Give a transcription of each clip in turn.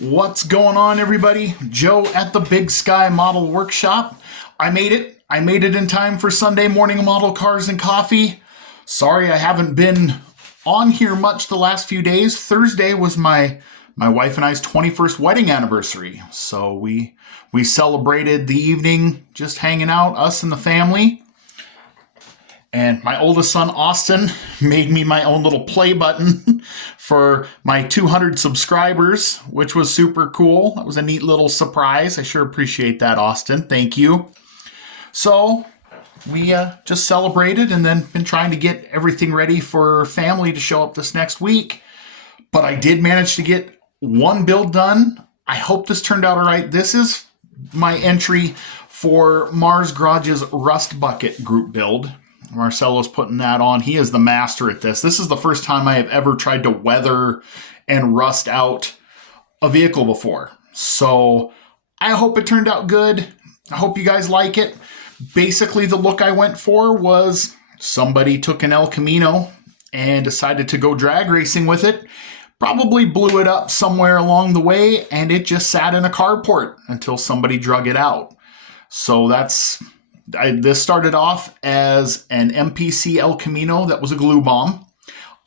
What's going on, everybody? Joe at the Big Sky Model Workshop. I made it. I made it in time for Sunday morning model cars and coffee. Sorry I haven't been on here much the last few days. Thursday was my wife and I's 21st wedding anniversary. So we celebrated the evening just hanging out, us and the family. And my oldest son, Austin, made me my own little play button for my 200 subscribers, which was super cool. That was a neat little surprise. I sure appreciate that, Austin. Thank you. So we just celebrated and then been trying to get everything ready for family to show up this next week. But I did manage to get one build done. I hope this turned out all right. This is my entry for Mars Garage's Rust Bucket group build. Marcelo's putting that on. He is the master at this. This is the first time I have ever tried to weather and rust out a vehicle before. So I hope it turned out good. I hope you guys like it. Basically, the look I went for was somebody took an El Camino and decided to go drag racing with it. Probably blew it up somewhere along the way, and it just sat in a carport until somebody drug it out. So this started off as an MPC El Camino that was a glue bomb.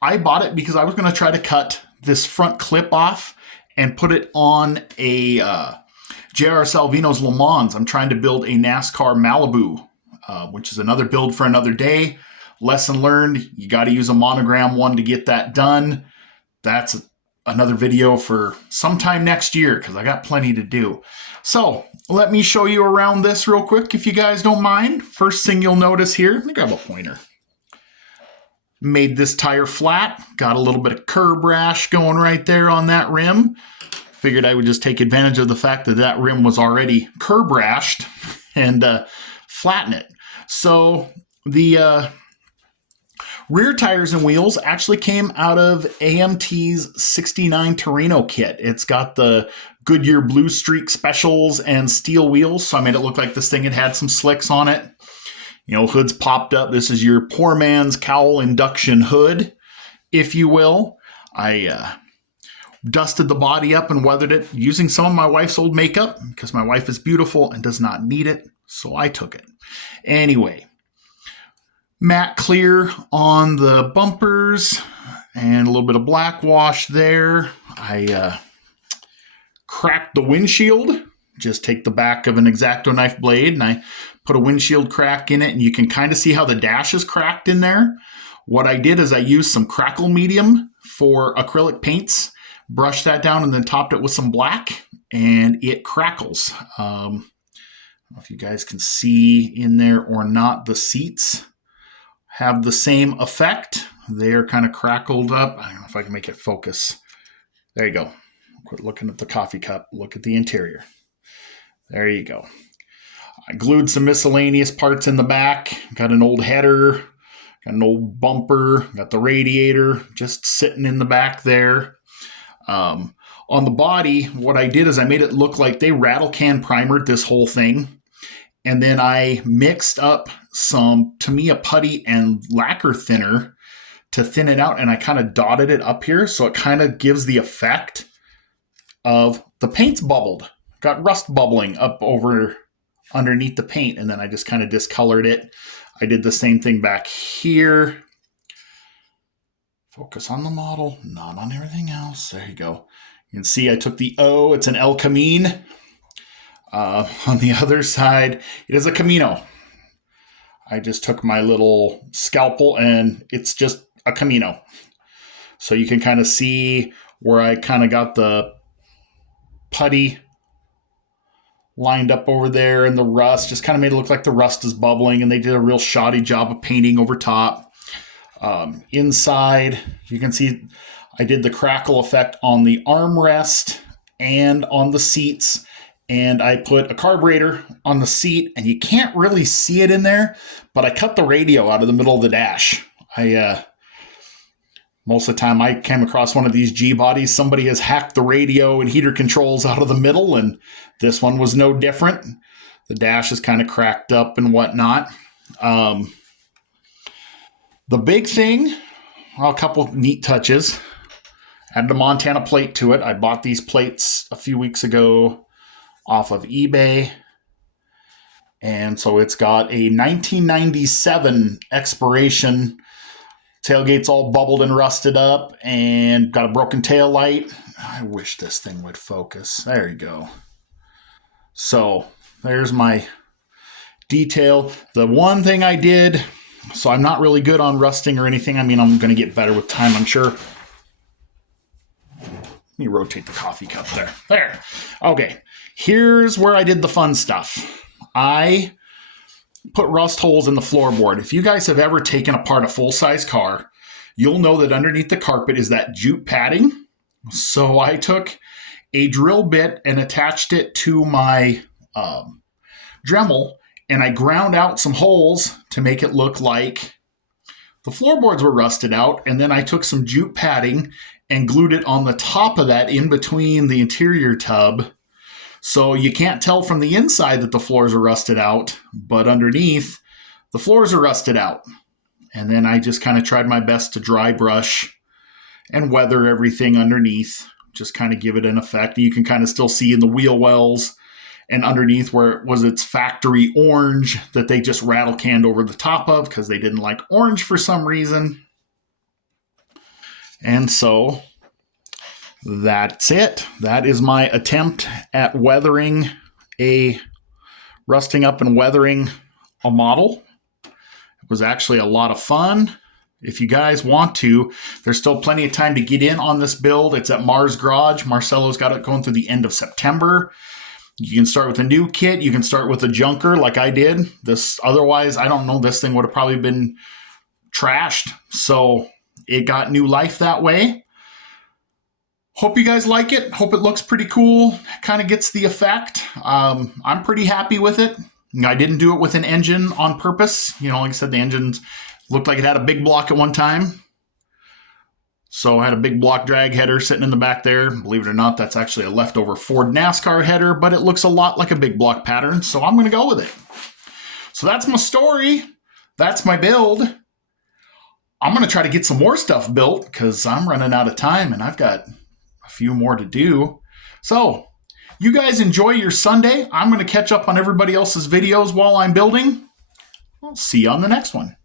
I bought it because I was going to try to cut this front clip off and put it on a J.R. Salvino's Le Mans. I'm trying to build a NASCAR Malibu, which is another build for another day. Lesson learned, you got to use a monogram one to get that done. That's another video for sometime next year because I got plenty to do. So let me show you around this real quick if you guys don't mind. First thing you'll notice here, let me grab a pointer. Made this tire flat, got a little bit of curb rash going right there on that rim. Figured I would just take advantage of the fact that that rim was already curb rashed and flatten it. So the rear tires and wheels actually came out of AMT's 69 Torino kit. It's got the Goodyear Blue Streak specials and steel wheels, so I made it look like this thing had some slicks on it. You know, hood's popped up. This is your poor man's cowl induction hood, if you will. I dusted the body up and weathered it using some of my wife's old makeup because my wife is beautiful and does not need it, so I took it. Anyway, matte clear on the bumpers and a little bit of black wash there. I cracked the windshield. Just take the back of an X-Acto knife blade and I put a windshield crack in it, and you can kind of see how the dash is cracked in there. What I did is I used some crackle medium for acrylic paints, brushed that down, and then topped it with some black, and it crackles. I don't know if you guys can see in there or not. The seats have the same effect. They're kind of crackled up. I don't know if I can make it focus. There you go. Quit looking at the coffee cup. Look at the interior. There you go. I glued some miscellaneous parts in the back. Got an old header. Got an old bumper. Got the radiator just sitting in the back there. On the body, what I did is I made it look like they rattle can primered this whole thing. And then I mixed up some Tamiya putty and lacquer thinner to thin it out. And I kind of dotted it up here. So it kind of gives the effect of the paint's bubbled. Got rust bubbling up over underneath the paint. And then I just kind of discolored it. I did the same thing back here. Focus on the model, not on everything else. There you go. You can see I took the O. It's an El Camino. On the other side, it is a Camino. I just took my little scalpel and it's just a Camino. So you can kind of see where I kind of got the putty lined up over there, and the rust just kind of made it look like the rust is bubbling, and they did a real shoddy job of painting over top. Inside, you can see I did the crackle effect on the armrest and on the seats, and I put a carburetor on the seat, and you can't really see it in there, but I cut the radio out of the middle of the dash. Most of the time I came across one of these G-bodies, somebody has hacked the radio and heater controls out of the middle, and this one was no different. The dash is kind of cracked up and whatnot. The big thing, well, a couple neat touches. Had the Montana plate to it. I bought these plates a few weeks ago off of eBay. And so it's got a 1997 expiration. Tailgate's all bubbled and rusted up and got a broken tail light. I wish this thing would focus. There you go. So there's my detail. The one thing I did, so I'm not really good on rusting or anything. I mean, I'm going to get better with time, I'm sure. Let me rotate the coffee cup there. There. Okay. Here's where I did the fun stuff. I put rust holes in the floorboard. If you guys have ever taken apart a full-size car, you'll know that underneath the carpet is that jute padding. So I took a drill bit and attached it to my Dremel, and I ground out some holes to make it look like the floorboards were rusted out. And then I took some jute padding and glued it on the top of that in between the interior tub. So you can't tell from the inside that the floors are rusted out, but underneath, the floors are rusted out. And then I just kind of tried my best to dry brush and weather everything underneath, just kind of give it an effect. You can kind of still see in the wheel wells and underneath where it was its factory orange that they just rattle canned over the top of because they didn't like orange for some reason. And so that's it. That is my attempt at rusting up and weathering a model. It was actually a lot of fun. If you guys want to, there's still plenty of time to get in on this build. It's at Mars Garage. Marcelo's got it going through the end of September. You can start with a new kit. You can start with a junker like I did. Otherwise, I don't know, this thing would have probably been trashed. So it got new life that way. Hope you guys like it. Hope it looks pretty cool. Kind of gets the effect. I'm pretty happy with it. I didn't do it with an engine on purpose. Like I said, the engine looked like it had a big block at one time. So I had a big block drag header sitting in the back there. Believe it or not, that's actually a leftover Ford NASCAR header, but it looks a lot like a big block pattern. So I'm going to go with it. So that's my story. That's my build. I'm going to try to get some more stuff built because I'm running out of time and I've got a few more to do. So you guys enjoy your Sunday. I'm going to catch up on everybody else's videos while I'm building. I'll see you on the next one.